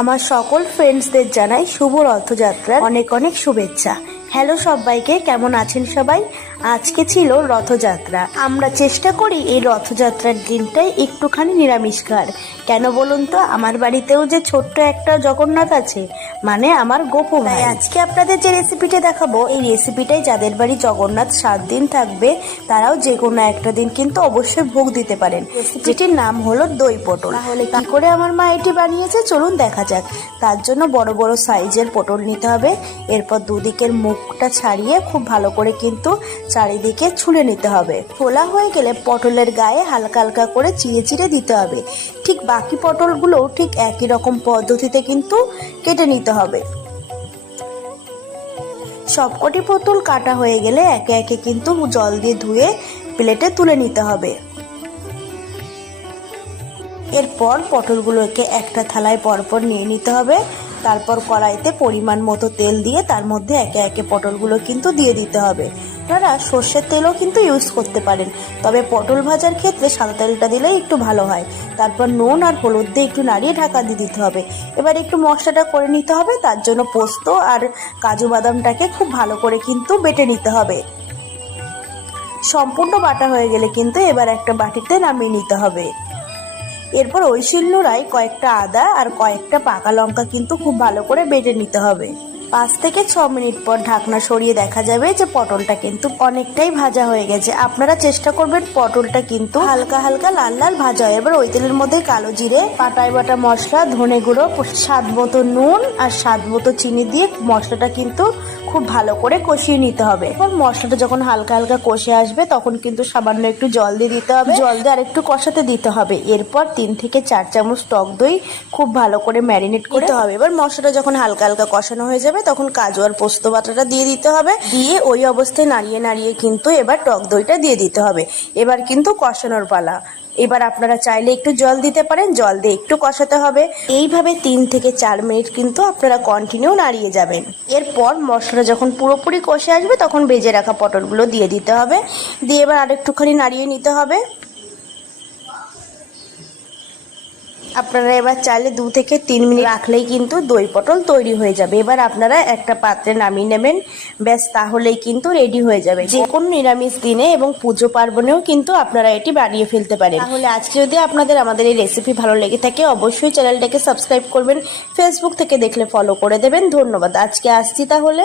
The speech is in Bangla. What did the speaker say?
আমার সকল ফ্রেন্ডসদের জানাই শুভ রথযাত্রার অনেক অনেক শুভেচ্ছা। হ্যালো সবাইকে, কেমন আছেন সবাই? আজকে ছিল রথযাত্রা। আমরা চেষ্টা করি এই রথযাত্রার দিনটাই একটুখানি নিরামিষ খাওয়ার। কেন বলুন তো, আমার বাড়িতেও যে ছোট্ট একটা জগন্নাথ আছে, মানে আমার গোপু ভাই। আজকে আপনাদের যে রেসিপিটা দেখাবো, এই রেসিপিটাই যাদের বাড়ি জগন্নাথ 7 দিন থাকবে তারাও যে কোনো একটা দিন কিন্তু অবশ্যই ভোগ দিতে পারেন। রেসিপিটির নাম হলো দই পটল। তাহলে কি করে আমার মা এটি বানিয়েছে চলুন দেখা যাক। তার জন্য বড় বড় সাইজের পটল নিতে হবে। এরপর দুদিকের মুখটা ছাড়িয়ে খুব ভালো করে কিন্তু চারিদিকে ছুলে নিতে হবে। ছোলা হয়ে গেলে পটলের গায়ে হালকা হালকা করে চিড়ে চিড়ে দিতে হবে। ঠিক বাকি পটলগুলোও ঠিক একই রকম পদ্ধতিতে কিন্তু কেটে নিতে হবে। সবকটি পটল কাটা হয়ে গেলে একে একে কিন্তু জল দিয়ে ধুয়ে প্লেটে তুলে নিতে হবে। এরপর পটলগুলোকে একটা থালায় পরপর নিয়ে নিতে হবে। তারপর কড়াইতে পরিমাণ মতো তেল দিয়ে তার মধ্যে একে একে পটলগুলো কিন্তু দিয়ে দিতে হবে। আপনারা সর্ষের তেলও কিন্তু ইউজ করতে পারেন, তবে পটল ভাজার ক্ষেত্রে সাদা তেলটা দিলেই একটু ভালো হয়। তারপর নুন আর হলুদ দিয়ে একটু নাড়িয়ে ঢাকা দিয়ে দিতে হবে। এবার একটু মশলাটা করে নিতে হবে। তার জন্য পোস্ত আর কাজু বাদামটাকে খুব ভালো করে কিন্তু বেটে নিতে হবে। সম্পূর্ণ বাটা হয়ে গেলে কিন্তু এবার একটা বাটিতে নামিয়ে নিতে হবে। এরপর ওই শিলনোড়ায় কয়েকটা আদা আর কয়েকটা পাকা লঙ্কা কিন্তু খুব ভালো করে বেটে নিতে হবে। 5 থেকে 6 মিনিট পর ঢাকনা সরিয়ে দেখা যাবে যে পটলটা কিন্তু অনেকটাই ভাজা হয়ে গেছে। আপনারা চেষ্টা করবেন পটলটা কিন্তু হালকা হালকা লাল লাল ভাজা হয়। এবার ওই তেলের মধ্যে কালো জিরে, পাটায় বাটা মশলা, ধনে গুঁড়ো, স্বাদ মতো নুন আর স্বাদ মতো চিনি দিয়ে মশলাটা কিন্তু খুব ভালো করে কষিয়ে নিতে হবে। এবার মশলাটা যখন হালকা হালকা কষে আসবে তখন কিন্তু সামান্য একটু জল দিয়ে দিতে হবে। জল দিয়ে আর একটু কষাতে দিতে হবে। এরপর 3 থেকে 4 চামচ টক দই খুব ভালো করে ম্যারিনেট করতে হবে। এবার মশলাটা যখন হালকা হালকা কষানো হয়ে যাবে তখন কাজু আর পোস্ত বাটাটা দিয়ে দিতে হবে। দিয়ে ওই অবস্থায় নাড়িয়ে নাড়িয়ে কিন্তু এবার টক দইটা দিয়ে দিতে হবে। এবার কিন্তু কষানোর পালা। এবার আপনারা চাইলে একটু জল দিতে পারেন, জল দিয়ে একটু কষাতে হবে। এইভাবে 3 থেকে 4 মিনিট কিন্তু আপনারা কন্টিনিউ নাড়িয়ে যাবেন। এরপর মশলা যখন পুরোপুরি কষে আসবে তখন ভেজে রাখা পটলগুলো দিয়ে দিতে হবে। দিয়ে এবার আরেকটুখানি নাড়িয়ে নিতে হবে। আপনারা এবার চাইলে 2 থেকে 3 মিনিট রাখলেই কিন্তু দই পটল তৈরি হয়ে যাবে। এবার আপনারা একটা পাত্রে নামিয়ে নেবেন, ব্যাস তাহলেই কিন্তু রেডি হয়ে যাবে। যে কোনো নিরামিষ দিনে এবং পুজো পার্বণেও কিন্তু আপনারা এটি বানিয়ে ফেলতে পারেন। তাহলে আজকে যদি আপনাদের আমাদের এই রেসিপি ভালো লেগে থাকে অবশ্যই চ্যানেলটাকে সাবস্ক্রাইব করবেন। ফেসবুক থেকে দেখলে ফলো করে দেবেন। ধন্যবাদ। আজকে আসছি তাহলে।